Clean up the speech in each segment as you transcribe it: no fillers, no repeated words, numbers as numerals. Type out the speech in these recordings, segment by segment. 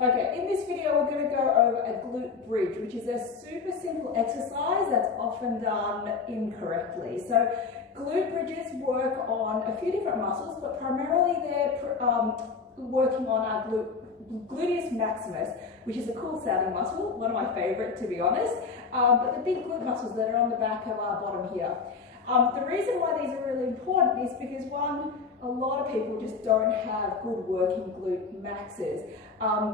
Okay, in this video we're going to go over a glute bridge, which is a super simple exercise that's often done incorrectly. So glute bridges work on a few different muscles, but primarily they're working on our Gluteus Maximus, which is a cool sounding muscle, one of my favorite to be honest, but the big glute muscles that are on the back of our bottom here. The reason why these are really important is because one, a lot of people just don't have good working glute maxes.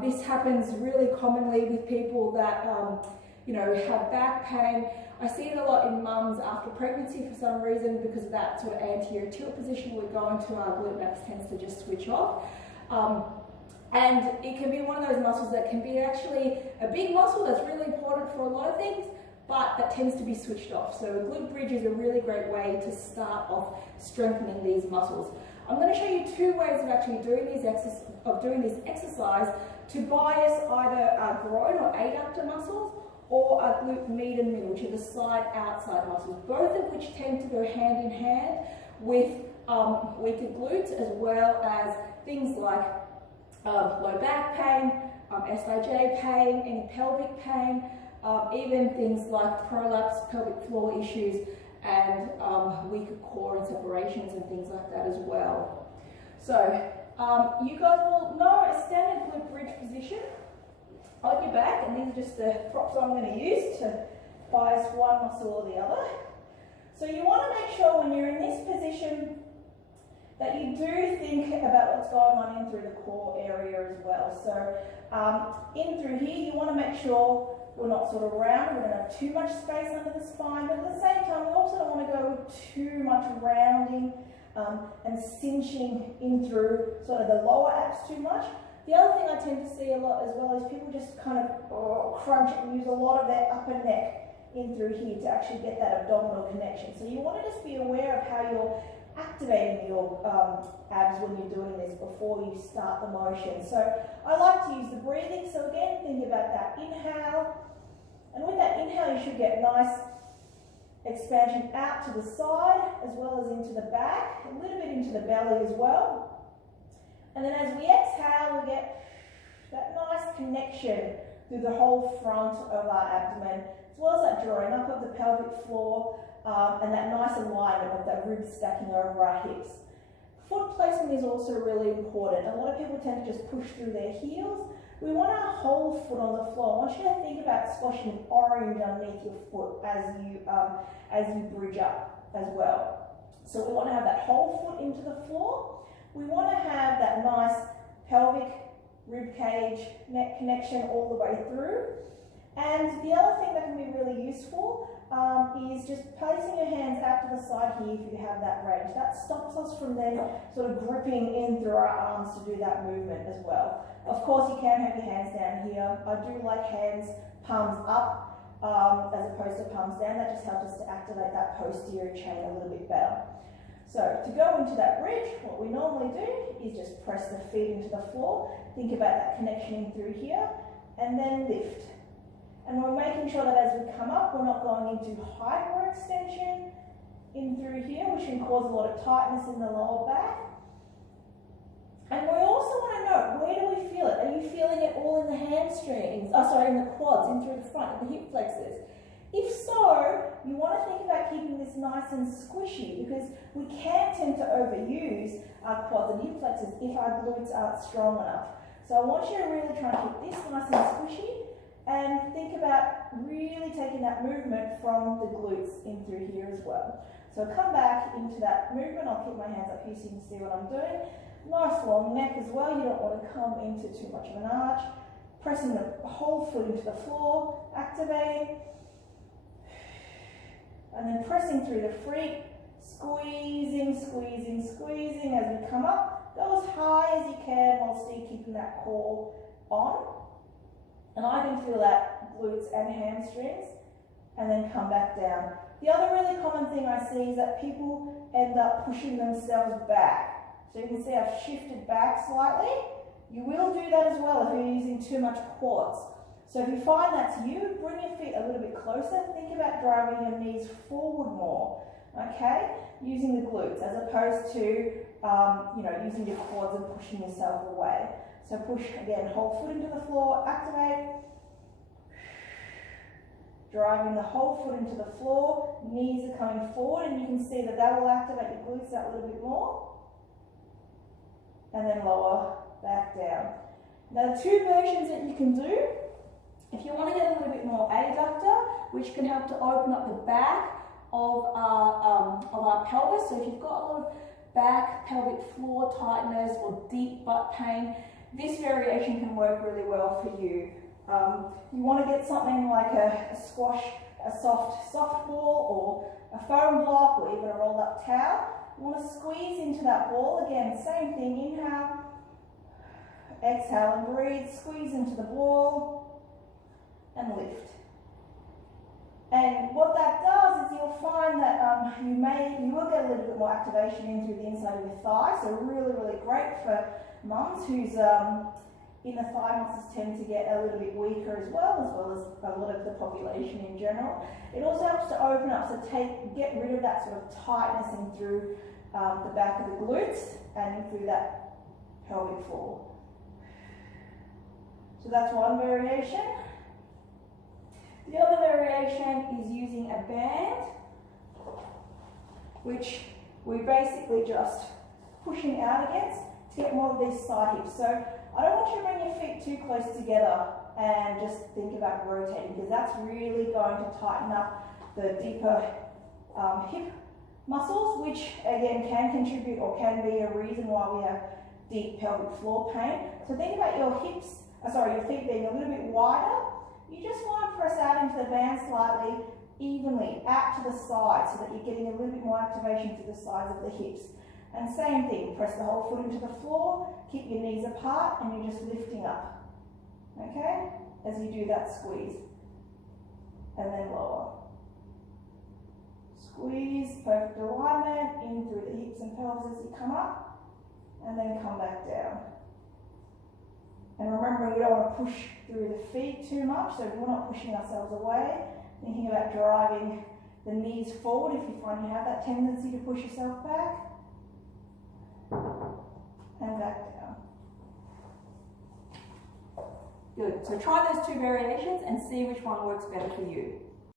This happens really commonly with people that have back pain. I see it a lot in mums after pregnancy for some reason because of that sort of anterior tilt position we're going to, our glute max tends to just switch off. And it can be one of those muscles that can be actually a big muscle that's really important for a lot of things, but that tends to be switched off. So a glute bridge is a really great way to start off strengthening these muscles. I'm going to show you two ways of actually doing this exercise to bias either our groin or adductor muscles or our glute median, which are the side outside muscles, both of which tend to go hand in hand with weaker glutes, as well as things like low back pain, SIJ pain, any pelvic pain, even things like prolapse, pelvic floor issues, and weaker core and separations and things like that as well. So you guys will know a standard glute bridge position on your back, and these are just the props I'm going to use to bias one muscle or the other. So you want to make sure when you're in this position that you do think about what's going on in through the core area as well. So in through here, you want to make sure we're not sort of round, we don't have too much space under the spine, but at the same time, we also don't want to go with too much rounding and cinching in through sort of the lower abs too much. The other thing I tend to see a lot as well is people just kind of crunch and use a lot of their upper neck in through here to actually get that abdominal connection. So you want to just be aware of how you're activating your abs when you're doing this before you start the motion. So I like to use the breathing. So again, think about that inhale. And with that inhale, you should get nice expansion out to the side as well as into the back, a little bit into the belly as well. And then as we exhale, we get that nice connection through the whole front of our abdomen, as well as that drawing up of the pelvic floor, and that nice alignment of that ribs stacking over our hips. Foot placement is also really important. A lot of people tend to just push through their heels. We want our whole foot on the floor. I want you to think about squashing orange underneath your foot as you bridge up as well. So we want to have that whole foot into the floor. We want to have that nice pelvic rib cage neck connection all the way through. And the other thing that can be really useful is just placing your hands out to the side here if you have that range. That stops us from then sort of gripping in through our arms to do that movement as well. Of course, you can have your hands down here. I do like hands palms up as opposed to palms down. That just helps us to activate that posterior chain a little bit better. So to go into that bridge, what we normally do is just press the feet into the floor. Think about that connection in through here, and then lift. And we're making sure that as we come up, we're not going into hyperextension in through here, which can cause a lot of tightness in the lower back. And we also want to know, where do we feel it? Are you feeling it all in the hamstrings? In the quads, in through the front, the hip flexors? If so, you want to think about keeping this nice and squishy, because we can tend to overuse our quads and hip flexors if our glutes aren't strong enough. So I want you to really try and keep this nice and squishy, and think about really taking that movement from the glutes in through here as well. So come back into that movement. I'll keep my hands up here so you can see what I'm doing. Nice long neck as well. You don't want to come into too much of an arch. Pressing the whole foot into the floor, activating. And then pressing through the feet, squeezing, squeezing, squeezing as we come up. Go as high as you can while still keeping that core on. And I can feel that glutes and hamstrings, and then come back down. The other really common thing I see is that people end up pushing themselves back. So you can see I've shifted back slightly. You will do that as well if you're using too much quads. So if you find that's you, bring your feet a little bit closer. Think about driving your knees forward more, okay? Using the glutes as opposed to using your quads and pushing yourself away. So push again, whole foot into the floor, activate. Driving the whole foot into the floor, knees are coming forward, and you can see that that will activate your glutes that little bit more. And then lower back down. Now the two versions that you can do, if you want to get a little bit more adductor, which can help to open up the back of our pelvis. So if you've got a lot of back, pelvic floor tightness or deep butt pain, this variation can work really well for you. You want to get something like a squash, a soft ball, or a foam block, or even a rolled up towel. You want to squeeze into that ball. Again, same thing, inhale, exhale and breathe, squeeze into the ball and lift. And what that does is you'll find that you will get a little bit more activation in through the inside of your thigh, so really, really great for mums whose inner thigh muscles tend to get a little bit weaker as well as a lot of the population in general. It also helps to open up, so get rid of that sort of tightness in through the back of the glutes and in through that pelvic floor. So that's one variation. The other variation is using a band, which we're basically just pushing out against to get more of these side hips. So I don't want you to bring your feet too close together and just think about rotating, because that's really going to tighten up the deeper hip muscles, which again can contribute or can be a reason why we have deep pelvic floor pain. So think about your your feet being a little bit wider. You just want to press out into the band slightly, evenly, out to the side, so that you're getting a little bit more activation to the sides of the hips. And same thing, press the whole foot into the floor, keep your knees apart, and you're just lifting up, okay, as you do that squeeze. And then lower. Squeeze, perfect alignment, in through the hips and pelvis as you come up, and then come back down. And remember, we don't want to push through the feet too much, so we're not pushing ourselves away. Thinking about driving the knees forward if you find you have that tendency to push yourself back. And back down. Good. So try those two variations and see which one works better for you.